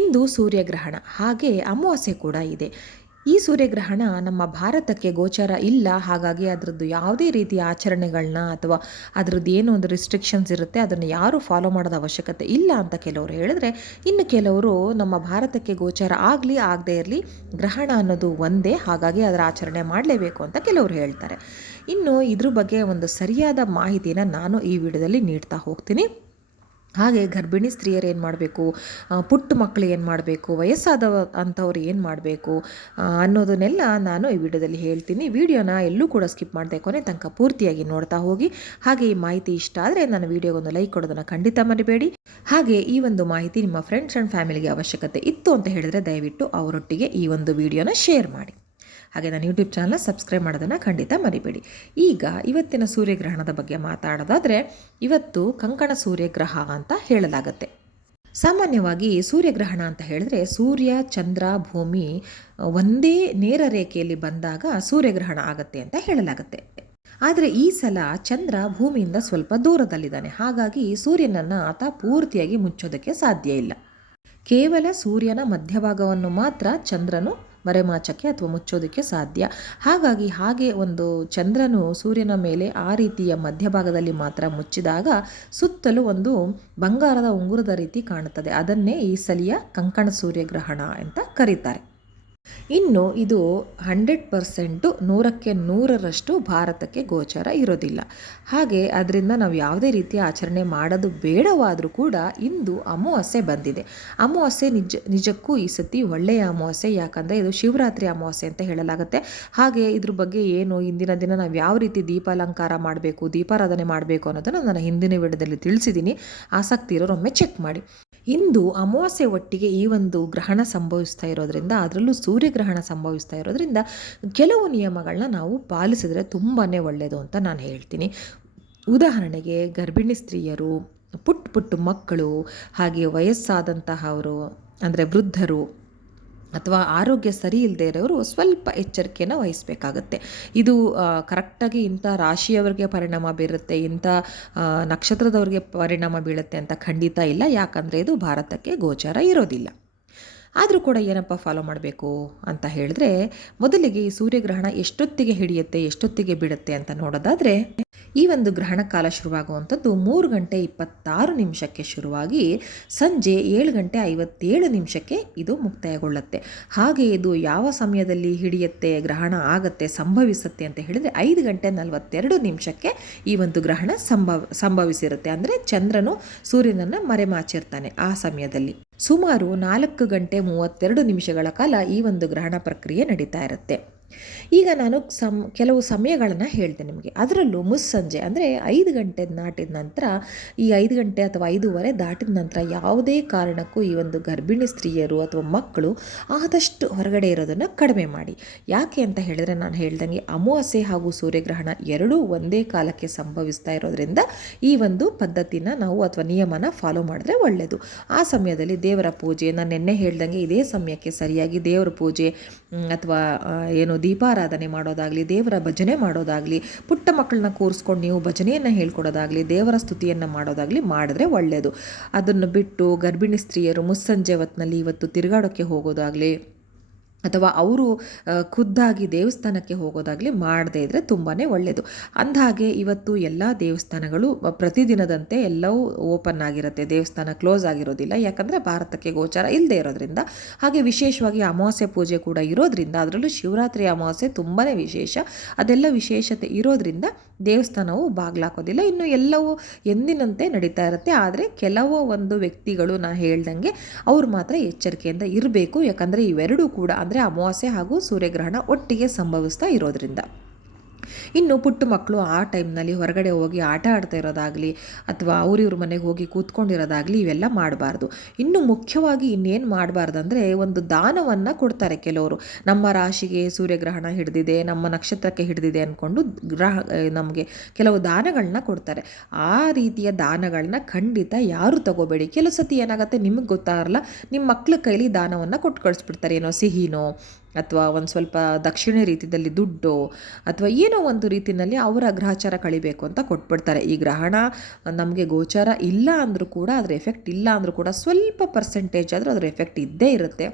ಇಂದು ಸೂರ್ಯಗ್ರಹಣ, ಹಾಗೆ ಅಮಾವಾಸ್ಯೆ ಕೂಡ ಇದೆ. ಈ ಸೂರ್ಯಗ್ರಹಣ ನಮ್ಮ ಭಾರತಕ್ಕೆ ಗೋಚರ ಇಲ್ಲ. ಹಾಗಾಗಿ ಅದರದ್ದು ಯಾವುದೇ ರೀತಿಯ ಆಚರಣೆಗಳನ್ನ ಅಥವಾ ಅದರದ್ದು ಏನೋ ಒಂದು ರಿಸ್ಟ್ರಿಕ್ಷನ್ಸ್ ಇರುತ್ತೆ, ಅದನ್ನು ಯಾರೂ ಫಾಲೋ ಮಾಡೋದ ಅವಶ್ಯಕತೆ ಇಲ್ಲ ಅಂತ ಕೆಲವರು ಹೇಳಿದ್ರೆ, ಇನ್ನು ಕೆಲವರು ನಮ್ಮ ಭಾರತಕ್ಕೆ ಗೋಚರ ಆಗಲಿ ಆಗದೇ ಇರಲಿ, ಗ್ರಹಣ ಅನ್ನೋದು ಒಂದೇ, ಹಾಗಾಗಿ ಅದರ ಆಚರಣೆ ಮಾಡಲೇಬೇಕು ಅಂತ ಕೆಲವರು ಹೇಳ್ತಾರೆ. ಇನ್ನು ಇದ್ರ ಬಗ್ಗೆ ಒಂದು ಸರಿಯಾದ ಮಾಹಿತಿನ ನಾನು ಈ ವಿಡಿಯೋದಲ್ಲಿ ನೀಡ್ತಾ ಹೋಗ್ತೀನಿ. ಹಾಗೆ ಗರ್ಭಿಣಿ ಸ್ತ್ರೀಯರು ಏನು ಮಾಡಬೇಕು, ಪುಟ್ಟ ಮಕ್ಕಳು ಏನು ಮಾಡಬೇಕು, ವಯಸ್ಸಾದ ಅಂಥವ್ರು ಏನು ಮಾಡಬೇಕು ಅನ್ನೋದನ್ನೆಲ್ಲ ನಾನು ಈ ವಿಡಿಯೋದಲ್ಲಿ ಹೇಳ್ತೀನಿ. ವಿಡಿಯೋನ ಎಲ್ಲೂ ಕೂಡ ಸ್ಕಿಪ್ ಮಾಡದೆ ಕೊನೆ ತನಕ ಪೂರ್ತಿಯಾಗಿ ನೋಡ್ತಾ ಹೋಗಿ. ಹಾಗೆ ಈ ಮಾಹಿತಿ ಇಷ್ಟ ಆದರೆ ನನ್ನ ವಿಡಿಯೋಗೊಂದು ಲೈಕ್ ಕೊಡೋದನ್ನು ಖಂಡಿತ ಮರಿಬೇಡಿ. ಹಾಗೆ ಈ ಒಂದು ಮಾಹಿತಿ ನಿಮ್ಮ ಫ್ರೆಂಡ್ಸ್ ಆ್ಯಂಡ್ ಫ್ಯಾಮಿಲಿಗೆ ಅವಶ್ಯಕತೆ ಇತ್ತು ಅಂತ ಹೇಳಿದರೆ ದಯವಿಟ್ಟು ಅವರೊಟ್ಟಿಗೆ ಈ ಒಂದು ವಿಡಿಯೋನ ಶೇರ್ ಮಾಡಿ. ಹಾಗೆ ನಾನು ಯೂಟ್ಯೂಬ್ ಚಾನಲ್ನ ಸಬ್ಸ್ಕ್ರೈಬ್ ಮಾಡೋದನ್ನು ಖಂಡಿತ ಮರಿಬೇಡಿ. ಈಗ ಇವತ್ತಿನ ಸೂರ್ಯಗ್ರಹಣದ ಬಗ್ಗೆ ಮಾತಾಡೋದಾದರೆ, ಇವತ್ತು ಕಂಕಣ ಸೂರ್ಯಗ್ರಹ ಅಂತ ಹೇಳಲಾಗತ್ತೆ. ಸಾಮಾನ್ಯವಾಗಿ ಸೂರ್ಯಗ್ರಹಣ ಅಂತ ಹೇಳಿದ್ರೆ ಸೂರ್ಯ, ಚಂದ್ರ, ಭೂಮಿ ಒಂದೇ ನೇರ ರೇಖೆಯಲ್ಲಿ ಬಂದಾಗ ಸೂರ್ಯಗ್ರಹಣ ಆಗತ್ತೆ ಅಂತ ಹೇಳಲಾಗತ್ತೆ. ಆದರೆ ಈ ಸಲ ಚಂದ್ರ ಭೂಮಿಯಿಂದ ಸ್ವಲ್ಪ ದೂರದಲ್ಲಿದ್ದಾನೆ, ಹಾಗಾಗಿ ಸೂರ್ಯನನ್ನು ಆತ ಪೂರ್ತಿಯಾಗಿ ಮುಚ್ಚೋದಕ್ಕೆ ಸಾಧ್ಯ ಇಲ್ಲ. ಕೇವಲ ಸೂರ್ಯನ ಮಧ್ಯಭಾಗವನ್ನು ಮಾತ್ರ ಚಂದ್ರನು ಮರೆಮಾಚಕ್ಕೆ ಅಥವಾ ಮುಚ್ಚೋದಕ್ಕೆ ಸಾಧ್ಯ. ಹಾಗೆ ಒಂದು ಚಂದ್ರನು ಸೂರ್ಯನ ಮೇಲೆ ಆ ರೀತಿಯ ಮಧ್ಯಭಾಗದಲ್ಲಿ ಮಾತ್ರ ಮುಚ್ಚಿದಾಗ ಸುತ್ತಲೂ ಒಂದು ಬಂಗಾರದ ಉಂಗುರದ ರೀತಿ ಕಾಣುತ್ತದೆ. ಅದನ್ನೇ ಈ ಸಲಿಯ ಕಂಕಣ ಸೂರ್ಯಗ್ರಹಣ ಅಂತ ಕರೀತಾರೆ. ಇನ್ನು ಇದು 100% 100% ಭಾರತಕ್ಕೆ ಗೋಚರ ಇರೋದಿಲ್ಲ. ಹಾಗೆ ಅದರಿಂದ ನಾವು ಯಾವುದೇ ರೀತಿಯ ಆಚರಣೆ ಮಾಡೋದು ಬೇಡವಾದರೂ ಕೂಡ ಇಂದು ಅಮಾವಾಸ್ಯೆ ಬಂದಿದೆ. ಅಮಾವಾಸ್ಯೆ ನಿಜಕ್ಕೂ ಈ ಸತಿ ಒಳ್ಳೆಯ ಅಮಾವಾಸ್ಯೆ, ಯಾಕಂದರೆ ಇದು ಶಿವರಾತ್ರಿ ಅಮಾವಾಸ್ಯೆ ಅಂತ ಹೇಳಲಾಗುತ್ತೆ. ಹಾಗೆ ಇದ್ರ ಬಗ್ಗೆ ಏನು ಇಂದಿನ ದಿನ ನಾವು ಯಾವ ರೀತಿ ದೀಪಾಲಂಕಾರ ಮಾಡಬೇಕು, ದೀಪಾರಾಧನೆ ಮಾಡಬೇಕು ಅನ್ನೋದನ್ನು ನಾನು ಹಿಂದಿನ ವಿಡಿಯೋದಲ್ಲಿ ತಿಳಿಸಿದ್ದೀನಿ. ಆಸಕ್ತಿ ಇರೋರು ಒಮ್ಮೆ ಚೆಕ್ ಮಾಡಿ. ಇಂದು ಅಮಾವಾಸ್ಯೆ ಒಟ್ಟಿಗೆ ಈ ಒಂದು ಗ್ರಹಣ ಸಂಭವಿಸ್ತಾ ಇರೋದ್ರಿಂದ, ಅದರಲ್ಲೂ ಸೂರ್ಯಗ್ರಹಣ ಸಂಭವಿಸ್ತಾ ಇರೋದ್ರಿಂದ ಕೆಲವು ನಿಯಮಗಳನ್ನ ನಾವು ಪಾಲಿಸಿದ್ರೆ ತುಂಬಾ ಒಳ್ಳೆಯದು ಅಂತ ನಾನು ಹೇಳ್ತೀನಿ. ಉದಾಹರಣೆಗೆ ಗರ್ಭಿಣಿ ಸ್ತ್ರೀಯರು, ಪುಟ್ಟ ಮಕ್ಕಳು, ಹಾಗೆ ವಯಸ್ಸಾದಂತಹವರು ಅಂದರೆ ವೃದ್ಧರು ಅಥವಾ ಆರೋಗ್ಯ ಸರಿ ಇಲ್ಲದೆ ಇರೋರು ಸ್ವಲ್ಪ ಎಚ್ಚರಿಕೆಯನ್ನು ವಹಿಸಬೇಕಾಗತ್ತೆ. ಇದು ಕರೆಕ್ಟಾಗಿ ಇಂಥ ರಾಶಿಯವರಿಗೆ ಪರಿಣಾಮ ಬೀರುತ್ತೆ, ಇಂಥ ನಕ್ಷತ್ರದವ್ರಿಗೆ ಪರಿಣಾಮ ಬೀಳುತ್ತೆ ಅಂತ ಖಂಡಿತ ಇಲ್ಲ. ಯಾಕಂದರೆ ಇದು ಭಾರತಕ್ಕೆ ಗೋಚರ ಇರೋದಿಲ್ಲ. ಆದರೂ ಕೂಡ ಏನಪ್ಪ ಫಾಲೋ ಮಾಡಬೇಕು ಅಂತ ಹೇಳಿದ್ರೆ, ಮೊದಲಿಗೆ ಈ ಸೂರ್ಯಗ್ರಹಣ ಎಷ್ಟೊತ್ತಿಗೆ ಹಿಡಿಯುತ್ತೆ, ಎಷ್ಟೊತ್ತಿಗೆ ಬಿಡುತ್ತೆ ಅಂತ ನೋಡೋದಾದರೆ, ಈ ಒಂದು ಗ್ರಹಣ ಕಾಲ ಶುರುವಾಗುವಂಥದ್ದು 3 ಗಂಟೆ 26 ನಿಮಿಷಕ್ಕೆ ಶುರುವಾಗಿ ಸಂಜೆ 7 ಗಂಟೆ 57 ನಿಮಿಷಕ್ಕೆ ಇದು ಮುಕ್ತಾಯಗೊಳ್ಳುತ್ತೆ. ಹಾಗೆ ಇದು ಯಾವ ಸಮಯದಲ್ಲಿ ಹಿಡಿಯುತ್ತೆ, ಗ್ರಹಣ ಆಗತ್ತೆ, ಸಂಭವಿಸುತ್ತೆ ಅಂತ ಹೇಳಿದರೆ 5 ಗಂಟೆ 42 ನಿಮಿಷಕ್ಕೆ ಈ ಒಂದು ಗ್ರಹಣ ಸಂಭವಿಸಿರುತ್ತೆ. ಅಂದರೆ ಚಂದ್ರನು ಸೂರ್ಯನನ್ನು ಮರೆಮಾಚಿರ್ತಾನೆ. ಆ ಸಮಯದಲ್ಲಿ ಸುಮಾರು 4 ಗಂಟೆ 32 ನಿಮಿಷಗಳ ಕಾಲ ಈ ಒಂದು ಗ್ರಹಣ ಪ್ರಕ್ರಿಯೆ ನಡೀತಾ ಇರುತ್ತೆ. ಈಗ ನಾನು ಕೆಲವು ಸಮಯಗಳನ್ನು ಹೇಳ್ತೇನೆ ನಿಮಗೆ. ಅದರಲ್ಲೂ ಮುಸ್ಸಂಜೆ ಅಂದರೆ 5 ಗಂಟೆ ದಾಟಿದ ನಂತರ, ಈ 5 ಗಂಟೆ ಅಥವಾ 5:15 ದಾಟಿದ ನಂತರ ಯಾವುದೇ ಕಾರಣಕ್ಕೂ ಈ ಒಂದು ಗರ್ಭಿಣಿ ಸ್ತ್ರೀಯರು ಅಥವಾ ಮಕ್ಕಳು ಆದಷ್ಟು ಹೊರಗಡೆ ಇರೋದನ್ನು ಕಡಿಮೆ ಮಾಡಿ. ಯಾಕೆ ಅಂತ ಹೇಳಿದ್ರೆ, ನಾನು ಹೇಳ್ದಂಗೆ ಅಮಾವಾಸ್ಯೆ ಹಾಗೂ ಸೂರ್ಯಗ್ರಹಣ ಎರಡೂ ಒಂದೇ ಕಾಲಕ್ಕೆ ಸಂಭವಿಸ್ತಾ ಇರೋದ್ರಿಂದ ಈ ಒಂದು ಪದ್ಧತಿನ ನಾವು ಅಥವಾ ನಿಯಮನ ಫಾಲೋ ಮಾಡಿದ್ರೆ ಒಳ್ಳೆಯದು. ಆ ಸಮಯದಲ್ಲಿ ದೇವರ ಪೂಜೆ, ನಾನು ನಿನ್ನೆ ಹೇಳ್ದಂಗೆ ಇದೇ ಸಮಯಕ್ಕೆ ಸರಿಯಾಗಿ ದೇವರ ಪೂಜೆ ಅಥವಾ ಏನು ದೀಪಾರಾಧನೆ ಮಾಡೋದಾಗಲಿ, ದೇವರ ಭಜನೆ ಮಾಡೋದಾಗಲಿ, ಪುಟ್ಟ ಮಕ್ಕಳನ್ನ ಕೂರಿಸ್ಕೊಂಡು ನೀವು ಭಜನೆಯನ್ನು ಹೇಳ್ಕೊಡೋದಾಗಲಿ, ದೇವರ ಸ್ತುತಿಯನ್ನು ಮಾಡೋದಾಗಲಿ ಮಾಡಿದ್ರೆ ಒಳ್ಳೆಯದು. ಅದನ್ನು ಬಿಟ್ಟು ಗರ್ಭಿಣಿ ಸ್ತ್ರೀಯರು ಮುಸ್ಸಂಜೆ ಹೊತ್ತಿನಲ್ಲಿ ಇವತ್ತು ತಿರುಗಾಡೋಕ್ಕೆ ಹೋಗೋದಾಗಲಿ ಅಥವಾ ಅವರು ಖುದ್ದಾಗಿ ದೇವಸ್ಥಾನಕ್ಕೆ ಹೋಗೋದಾಗಲಿ ಮಾಡದೇ ಇದ್ದರೆ ತುಂಬಾ ಒಳ್ಳೆಯದು. ಅಂದಹಾಗೆ ಇವತ್ತು ಎಲ್ಲ ದೇವಸ್ಥಾನಗಳು ಪ್ರತಿದಿನದಂತೆ ಎಲ್ಲವೂ ಓಪನ್ ಆಗಿರುತ್ತೆ, ದೇವಸ್ಥಾನ ಕ್ಲೋಸ್ ಆಗಿರೋದಿಲ್ಲ. ಯಾಕಂದರೆ ಭಾರತಕ್ಕೆ ಗೋಚಾರ ಇಲ್ಲದೆ ಇರೋದ್ರಿಂದ. ಹಾಗೆ ವಿಶೇಷವಾಗಿ ಅಮಾವಾಸ್ಯೆ ಪೂಜೆ ಕೂಡ ಇರೋದ್ರಿಂದ, ಅದರಲ್ಲೂ ಶಿವರಾತ್ರಿ ಅಮಾವಾಸ್ಯೆ ತುಂಬಾ ವಿಶೇಷ. ಅದೆಲ್ಲ ವಿಶೇಷತೆ ಇರೋದ್ರಿಂದ ದೇವಸ್ಥಾನವು ಬಾಗಿಲಾಕೋದಿಲ್ಲ. ಇನ್ನು ಎಲ್ಲವೂ ಎಂದಿನಂತೆ ನಡೀತಾ ಇರುತ್ತೆ. ಆದರೆ ಕೆಲವು ಒಂದು ವ್ಯಕ್ತಿಗಳು, ನಾನು ಹೇಳ್ದಂಗೆ ಅವ್ರು ಮಾತ್ರ ಎಚ್ಚರಿಕೆಯಿಂದ ಇರಬೇಕು. ಯಾಕಂದರೆ ಇವೆರಡೂ ಕೂಡ ಅಂದರೆ ಅಮಾವಾಸ್ಯೆ ಹಾಗೂ ಸೂರ್ಯಗ್ರಹಣ ಒಟ್ಟಿಗೆ ಸಂಭವಿಸ್ತಾ ಇರೋದ್ರಿಂದ. ಇನ್ನು ಪುಟ್ಟ ಮಕ್ಕಳು ಆ ಟೈಮ್ನಲ್ಲಿ ಹೊರಗಡೆ ಹೋಗಿ ಆಟ ಆಡ್ತಾ ಇರೋದಾಗಲಿ ಅಥವಾ ಅವ್ರಿವ್ರ ಮನೆಗೆ ಹೋಗಿ ಕೂತ್ಕೊಂಡಿರೋದಾಗಲಿ ಇವೆಲ್ಲ ಮಾಡಬಾರ್ದು. ಇನ್ನು ಮುಖ್ಯವಾಗಿ ಇನ್ನೇನು ಮಾಡಬಾರ್ದು ಅಂದರೆ, ಒಂದು ದಾನವನ್ನು ಕೊಡ್ತಾರೆ ಕೆಲವರು. ನಮ್ಮ ರಾಶಿಗೆ ಸೂರ್ಯಗ್ರಹಣ ಹಿಡಿದಿದೆ, ನಮ್ಮ ನಕ್ಷತ್ರಕ್ಕೆ ಹಿಡಿದಿದೆ ಅಂದ್ಕೊಂಡು ನಮಗೆ ಕೆಲವು ದಾನಗಳನ್ನ ಕೊಡ್ತಾರೆ. ಆ ರೀತಿಯ ದಾನಗಳನ್ನ ಖಂಡಿತ ಯಾರು ತಗೋಬೇಡಿ. ಕೆಲವು ಸತಿ ಏನಾಗುತ್ತೆ ನಿಮಗೆ ಗೊತ್ತಾಗಲ್ಲ, ನಿಮ್ಮ ಮಕ್ಕಳ ಕೈಲಿ ದಾನವನ್ನು ಕೊಟ್ಟು ಕಳಿಸ್ಬಿಡ್ತಾರೆ, ಏನೋ ಸಿಹಿನೋ ಅಥವಾ ಒಂದು ಸ್ವಲ್ಪ ದಕ್ಷಿಣ ರೀತಿಯಲ್ಲಿ ದುಡ್ಡು ಅಥವಾ ಏನೋ ಒಂದು ರೀತಿಯಲ್ಲಿ ಅವರ ಗ್ರಹಚಾರ ಕಳಿಬೇಕು ಅಂತ ಕೊಟ್ಬಿಡ್ತಾರೆ. ಈ ಗ್ರಹಣ ನಮಗೆ ಗೋಚಾರ ಇಲ್ಲ ಅಂದರೂ ಕೂಡ ಅದರ ಎಫೆಕ್ಟ್ ಇಲ್ಲ ಅಂದರೂ ಕೂಡ ಸ್ವಲ್ಪ ಪರ್ಸೆಂಟೇಜ್ ಆದರೂ ಅದರ ಎಫೆಕ್ಟ್ ಇದ್ದೇ ಇರುತ್ತೆ.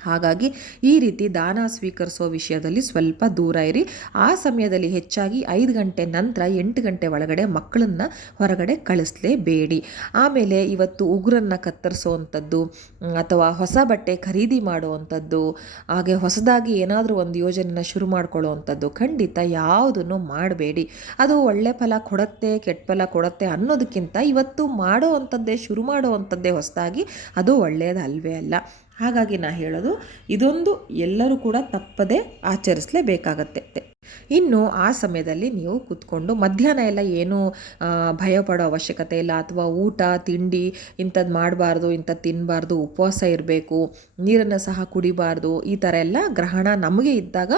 ಹಾಗಾಗಿ ಈ ರೀತಿ ದಾನ ಸ್ವೀಕರಿಸೋ ವಿಷಯದಲ್ಲಿ ಸ್ವಲ್ಪ ದೂರ ಇರಿ. ಆ ಸಮಯದಲ್ಲಿ ಹೆಚ್ಚಾಗಿ 5 ಗಂಟೆ ನಂತರ 8 ಗಂಟೆ ಒಳಗಡೆ ಮಕ್ಕಳನ್ನು ಹೊರಗಡೆ ಕಳಿಸ್ಲೇಬೇಡಿ. ಆಮೇಲೆ ಇವತ್ತು ಉಗುರನ್ನು ಕತ್ತರಿಸೋವಂಥದ್ದು ಅಥವಾ ಹೊಸ ಬಟ್ಟೆ ಖರೀದಿ ಮಾಡುವಂಥದ್ದು, ಹಾಗೆ ಹೊಸದಾಗಿ ಏನಾದರೂ ಒಂದು ಯೋಜನೆಯನ್ನು ಶುರು ಮಾಡ್ಕೊಳ್ಳೋವಂಥದ್ದು ಖಂಡಿತ ಯಾವುದನ್ನು ಮಾಡಬೇಡಿ. ಅದು ಒಳ್ಳೆ ಫಲ ಕೊಡುತ್ತೆ ಕೆಟ್ಟ ಫಲ ಕೊಡುತ್ತೆ ಅನ್ನೋದಕ್ಕಿಂತ ಇವತ್ತು ಮಾಡೋ ಅಂಥದ್ದೇ ಶುರು ಮಾಡುವಂಥದ್ದೇ ಹೊಸದಾಗಿ ಅದು ಒಳ್ಳೆಯದಲ್ವೇ ಅಲ್ಲ. ಹಾಗಾಗಿ ನಾನು ಹೇಳೋದು ಇದೊಂದು ಎಲ್ಲರೂ ಕೂಡ ತಪ್ಪದೇ ಆಚರಿಸಲೇಬೇಕಾಗತ್ತೆ. ಇನ್ನು ಆ ಸಮಯದಲ್ಲಿ ನೀವು ಕೂತ್ಕೊಂಡು ಮಧ್ಯಾಹ್ನ ಎಲ್ಲ ಏನೂ ಭಯ ಪಡೋ ಅವಶ್ಯಕತೆ ಇಲ್ಲ. ಅಥವಾ ಊಟ ತಿಂಡಿ ಇಂಥದ್ದು ಮಾಡಬಾರ್ದು, ಇಂಥದ್ದು ತಿನ್ನಬಾರ್ದು, ಉಪವಾಸ ಇರಬೇಕು, ನೀರನ್ನು ಸಹ ಕುಡಿಬಾರ್ದು, ಈ ಥರ ಎಲ್ಲ ಗ್ರಹಣ ನಮಗೆ ಇದ್ದಾಗ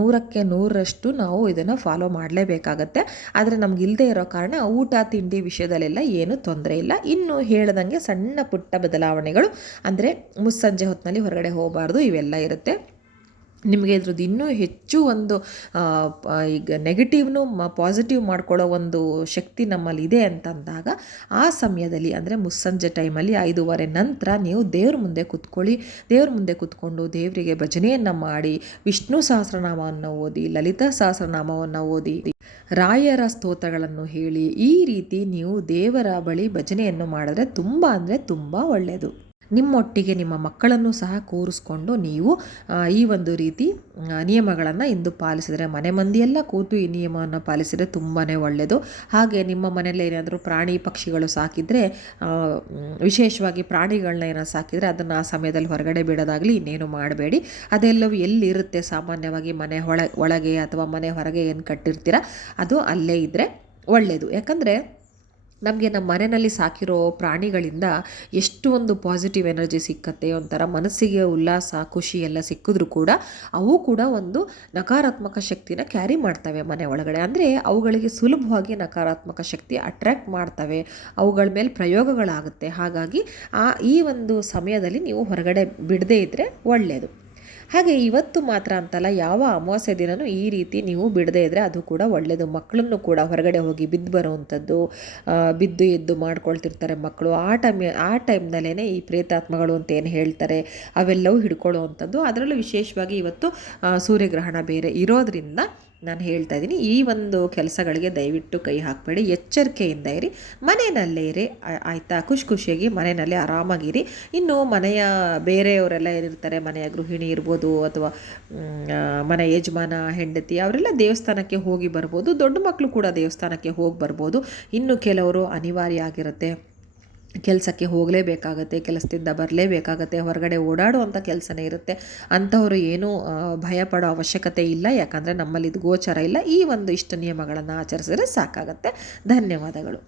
100ಕ್ಕೆ 100ರಷ್ಟು ನಾವು ಇದನ್ನು ಫಾಲೋ ಮಾಡಲೇಬೇಕಾಗತ್ತೆ. ಆದರೆ ನಮಗಿಲ್ಲದೆ ಇರೋ ಕಾರಣ ಊಟ ತಿಂಡಿ ವಿಷಯದಲ್ಲೆಲ್ಲ ಏನೂ ತೊಂದರೆ ಇಲ್ಲ. ಇನ್ನು ಹೇಳ್ದಂಗೆ ಸಣ್ಣ ಪುಟ್ಟ ಬದಲಾವಣೆಗಳು ಅಂದರೆ ಮುಸ್ಸಂಜೆ ಹೊತ್ತಿನಲ್ಲಿ ಹೊರಗಡೆ ಹೋಗಬಾರ್ದು, ಇವೆಲ್ಲ ಇರುತ್ತೆ. ನಿಮಗೆ ಇದ್ರದ್ದು ಇನ್ನೂ ಹೆಚ್ಚು ಒಂದು ಈಗ ನೆಗೆಟಿವ್ನು ಪಾಸಿಟಿವ್ ಮಾಡ್ಕೊಳ್ಳೋ ಒಂದು ಶಕ್ತಿ ನಮ್ಮಲ್ಲಿ ಇದೆ ಅಂತಂದಾಗ ಆ ಸಮಯದಲ್ಲಿ ಅಂದರೆ ಮುಸ್ಸಂಜೆ ಟೈಮಲ್ಲಿ 5:30 ನಂತರ ನೀವು ದೇವ್ರ ಮುಂದೆ ಕೂತ್ಕೊಳ್ಳಿ. ದೇವ್ರ ಮುಂದೆ ಕೂತ್ಕೊಂಡು ದೇವರಿಗೆ ಭಜನೆಯನ್ನು ಮಾಡಿ, ವಿಷ್ಣು ಸಹಸ್ರನಾಮವನ್ನು ಓದಿ, ಲಲಿತಾ ಸಹಸ್ರನಾಮವನ್ನು ಓದಿ, ರಾಯರ ಸ್ತೋತ್ರಗಳನ್ನು ಹೇಳಿ, ಈ ರೀತಿ ನೀವು ದೇವರ ಬಳಿ ಭಜನೆಯನ್ನು ಮಾಡಿದ್ರೆ ತುಂಬ ಅಂದರೆ ತುಂಬ ಒಳ್ಳೆಯದು. ನಿಮ್ಮೊಟ್ಟಿಗೆ ನಿಮ್ಮ ಮಕ್ಕಳನ್ನು ಸಹ ಕೂರಿಸ್ಕೊಂಡು ನೀವು ಈ ಒಂದು ರೀತಿ ನಿಯಮಗಳನ್ನು ಇಂದು ಪಾಲಿಸಿದರೆ, ಮನೆ ಮಂದಿಯೆಲ್ಲ ಕೂತು ಈ ನಿಯಮವನ್ನು ಪಾಲಿಸಿದರೆ ತುಂಬಾ ಒಳ್ಳೆಯದು. ಹಾಗೆ ನಿಮ್ಮ ಮನೆಯಲ್ಲಿ ಏನಾದರೂ ಪ್ರಾಣಿ ಪಕ್ಷಿಗಳು ಸಾಕಿದರೆ, ವಿಶೇಷವಾಗಿ ಪ್ರಾಣಿಗಳನ್ನ ಏನೋ ಸಾಕಿದರೆ ಅದನ್ನು ಆ ಸಮಯದಲ್ಲಿ ಹೊರಗಡೆ ಬಿಡೋದಾಗಲಿ ಇನ್ನೇನು ಮಾಡಬೇಡಿ. ಅದೆಲ್ಲವೂ ಎಲ್ಲಿರುತ್ತೆ ಸಾಮಾನ್ಯವಾಗಿ ಮನೆ ಒಳಗೆ ಅಥವಾ ಮನೆ ಹೊರಗೆ ಏನು ಕಟ್ಟಿರ್ತೀರ ಅದು ಅಲ್ಲೇ ಇದ್ದರೆ ಒಳ್ಳೆಯದು. ಯಾಕಂದರೆ ನಮಗೆ ನಮ್ಮ ಮನೆಯಲ್ಲಿ ಸಾಕಿರೋ ಪ್ರಾಣಿಗಳಿಂದ ಎಷ್ಟು ಒಂದು ಪಾಸಿಟಿವ್ ಎನರ್ಜಿ ಸಿಕ್ಕತ್ತೆ, ಒಂಥರ ಮನಸ್ಸಿಗೆ ಉಲ್ಲಾಸ ಖುಷಿ ಎಲ್ಲ ಸಿಕ್ಕಿದ್ರೂ ಕೂಡ ಅವು ಕೂಡ ಒಂದು ನಕಾರಾತ್ಮಕ ಶಕ್ತಿನ ಕ್ಯಾರಿ ಮಾಡ್ತವೆ ಮನೆ ಒಳಗಡೆ. ಅಂದರೆ ಅವುಗಳಿಗೆ ಸುಲಭವಾಗಿ ನಕಾರಾತ್ಮಕ ಶಕ್ತಿ ಅಟ್ರ್ಯಾಕ್ಟ್ ಮಾಡ್ತವೆ, ಅವುಗಳ ಮೇಲೆ ಪ್ರಯೋಗಗಳಾಗುತ್ತೆ. ಹಾಗಾಗಿ ಈ ಒಂದು ಸಮಯದಲ್ಲಿ ನೀವು ಹೊರಗಡೆ ಬಿಡದೇ ಇದ್ದರೆ ಒಳ್ಳೆಯದು. ಹಾಗೆ ಇವತ್ತು ಮಾತ್ರ ಅಂತಲ್ಲ, ಯಾವ ಅಮಾವಾಸ್ಯೆ ದಿನವೂ ಈ ರೀತಿ ನೀವು ಬಿಡದೇ ಇದ್ದರೆ ಅದು ಕೂಡ ಒಳ್ಳೆಯದು. ಮಕ್ಕಳನ್ನು ಕೂಡ ಹೊರಗಡೆ ಹೋಗಿ ಬಿದ್ದು ಬರೋವಂಥದ್ದು, ಬಿದ್ದು ಎದ್ದು ಮಾಡ್ಕೊಳ್ತಿರ್ತಾರೆ ಮಕ್ಕಳು. ಆ ಟೈಮ್ನಲ್ಲೇ ಈ ಪ್ರೇತಾತ್ಮಗಳು ಅಂತ ಏನು ಹೇಳ್ತಾರೆ ಅವೆಲ್ಲವೂ ಹಿಡ್ಕೊಳ್ಳೋವಂಥದ್ದು. ಅದರಲ್ಲೂ ವಿಶೇಷವಾಗಿ ಇವತ್ತು ಸೂರ್ಯಗ್ರಹಣ ಬೇರೆ ಇರೋದರಿಂದ ನಾನು ಹೇಳ್ತಾ ಇದ್ದೀನಿ, ಈ ಒಂದು ಕೆಲಸಗಳಿಗೆ ದಯವಿಟ್ಟು ಕೈ ಹಾಕಬೇಡಿ, ಎಚ್ಚರಿಕೆಯಿಂದ ಇರಿ, ಮನೆಯಲ್ಲೇ ಇರಿ ಆಯಿತಾ. ಖುಷಿಯಾಗಿ ಮನೆಯಲ್ಲೇ ಆರಾಮಾಗಿರಿ. ಇನ್ನು ಮನೆಯ ಬೇರೆಯವರೆಲ್ಲ ಏನಿರ್ತಾರೆ, ಮನೆಯ ಗೃಹಿಣಿ ಇರ್ಬೋದು ಅಥವಾ ಮನೆ ಯಜಮಾನ ಹೆಂಡತಿ ಅವರೆಲ್ಲ ದೇವಸ್ಥಾನಕ್ಕೆ ಹೋಗಿ ಬರ್ಬೋದು, ದೊಡ್ಡ ಮಕ್ಕಳು ಕೂಡ ದೇವಸ್ಥಾನಕ್ಕೆ ಹೋಗಿ ಬರ್ಬೋದು. ಇನ್ನು ಕೆಲವರು ಅನಿವಾರ್ಯ ಆಗಿರುತ್ತೆ, ಕೆಲಸಕ್ಕೆ ಹೋಗಲೇಬೇಕಾಗತ್ತೆ, ಕೆಲಸದಿಂದ ಬರಲೇಬೇಕಾಗತ್ತೆ, ಹೊರಗಡೆ ಓಡಾಡುವಂಥ ಕೆಲಸನೇ ಇರುತ್ತೆ. ಅಂಥವರು ಏನೂ ಭಯ ಪಡೋ ಅವಶ್ಯಕತೆ ಇಲ್ಲ. ಯಾಕಂದರೆ ನಮ್ಮಲ್ಲಿ ಇದು ಗೋಚರ ಇಲ್ಲ. ಈ ಒಂದು ಇಷ್ಟು ನಿಯಮಗಳನ್ನು ಆಚರಿಸಿದ್ರೆ ಸಾಕಾಗತ್ತೆ. ಧನ್ಯವಾದಗಳು.